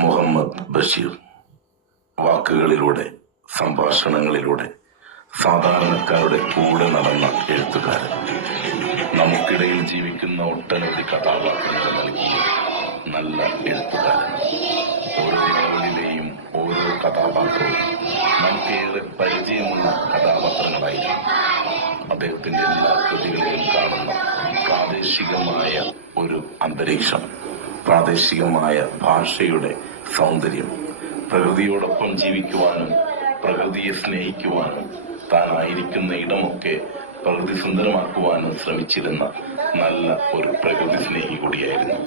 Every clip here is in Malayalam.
മുഹമ്മദ് ബഷീർ. വാക്കുകളിലൂടെ സംഭാഷണങ്ങളിലൂടെ സാധാരണക്കാരുടെ കൂടെ നടന്ന എഴുത്തുകാരൻ. നമുക്കിടയിൽ ജീവിക്കുന്ന ഒട്ടനവധി കഥാപാത്രങ്ങൾ നൽകിയ നല്ല എഴുത്തുകാരൻ. ഓരോ നോവലിലെയും ഓരോ കഥാപാത്രവും നമുക്കേറെ പരിചയമുള്ള കഥാപാത്രങ്ങളായിരുന്നു അദ്ദേഹത്തിന്റെ എല്ലാ കൃതികളിലും കാണുന്ന പ്രാദേശികമായ ഒരു അന്തരീക്ഷം. പ്രാദേശികമായ ഭാഷയുടെ സൗന്ദര്യം പ്രകൃതിയോടൊപ്പം ജീവിക്കുവാനും പ്രകൃതിയെ സ്നേഹിക്കുവാനും താനായിരിക്കുന്ന ഇടമൊക്കെ പ്രകൃതി സുന്ദരമാക്കുവാനും ശ്രമിച്ചിരുന്ന നല്ല ഒരു പ്രകൃതി സ്നേഹി കൂടിയായിരുന്നു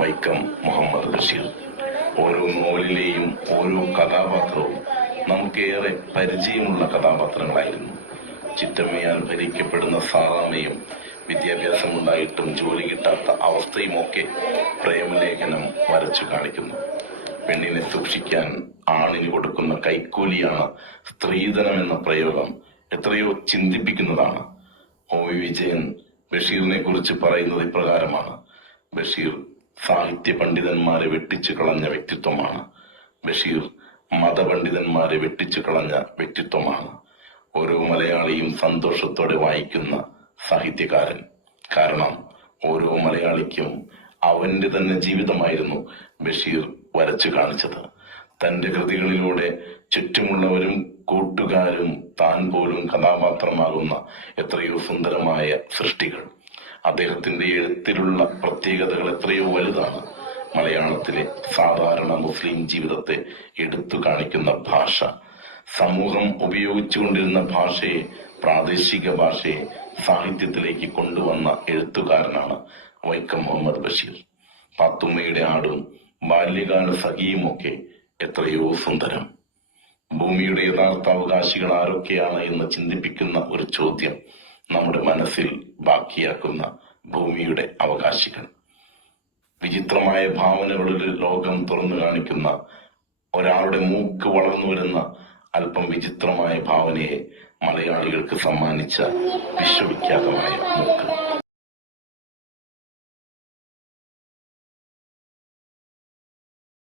വൈക്കം മുഹമ്മദ് ബഷീർ. ഓരോ നോവലിലെയും ഓരോ കഥാപാത്രവും നമുക്കേറെ പരിചയമുള്ള കഥാപാത്രങ്ങളായിരുന്നു. ചിറ്റമ്മയാൽ ഭരിക്കപ്പെടുന്ന സാറാമയും വിദ്യാഭ്യാസമുണ്ടായിട്ടും ജോലി കിട്ടാത്ത അവസ്ഥയുമൊക്കെ പ്രേമലേഖനം വരച്ചു കാണിക്കുന്നു. പെണ്ണിനെ സൂക്ഷിക്കാൻ ആണിന് കൊടുക്കുന്ന കൈക്കൂലിയാണ് സ്ത്രീധനം എന്ന പ്രയോഗം എത്രയോ ചിന്തിപ്പിക്കുന്നതാണ്. വി വിജയൻ ബഷീറിനെ കുറിച്ച് പറയുന്നത് ഇപ്രകാരമാണ്. ബഷീർ സാഹിത്യ പണ്ഡിതന്മാരെ വെട്ടിച്ചു കളഞ്ഞ വ്യക്തിത്വമാണ്. ബഷീർ മതപണ്ഡിതന്മാരെ വെട്ടിച്ചു കളഞ്ഞ വ്യക്തിത്വമാണ്. ഓരോ മലയാളിയും സന്തോഷത്തോടെ വായിക്കുന്ന സാഹിത്യകാരൻ. കാരണം ഓരോ മലയാളിക്കും അവന്റെ തന്നെ ജീവിതമായിരുന്നു ബഷീർ വരച്ചു കാണിച്ചത്. തന്റെ കൃതികളിലൂടെ ചുറ്റുമുള്ളവരും കൂട്ടുകാരും താൻ പോലും കഥാപാത്രമാകുന്ന എത്രയോ സുന്ദരമായ സൃഷ്ടികൾ. അദ്ദേഹത്തിന്റെ എഴുത്തിലുള്ള പ്രത്യേകതകൾ എത്രയോ വലുതാണ്. മലയാളത്തിലെ സാധാരണ മുസ്ലിം ജീവിതത്തെ എടുത്തു കാണിക്കുന്ന ഭാഷ. സമൂഹം ഉപയോഗിച്ചുകൊണ്ടിരുന്ന ഭാഷയെ പ്രാദേശിക ഭാഷയെ സാഹിത്യത്തിലേക്ക് കൊണ്ടുവന്ന എഴുത്തുകാരനാണ് വൈക്കം മുഹമ്മദ് ബഷീർ. പാത്തുമ്മയുടെ ആടും ബാല്യകാല സഖിയുമൊക്കെ എത്രയോ സുന്ദരം. ഭൂമിയുടെ യഥാർത്ഥ അവകാശികൾ ആരൊക്കെയാണ് എന്ന് ചിന്തിപ്പിക്കുന്ന ഒരു ചോദ്യം നമ്മുടെ മനസ്സിൽ ബാക്കിയാക്കുന്ന ഭൂമിയുടെ അവകാശികൾ. വിചിത്രമായ ഭാവനകളുടെ ലോകം തുറന്നു കാണിക്കുന്ന ഒരാളുടെ മൂക്ക് വളർന്നു വരുന്ന അല്പം വിചിത്രമായ ഭാവനയെ മലയാളികൾക്ക് സമ്മാനിച്ച വിശ്വവിഖ്യാതമായ മൂക്ക്.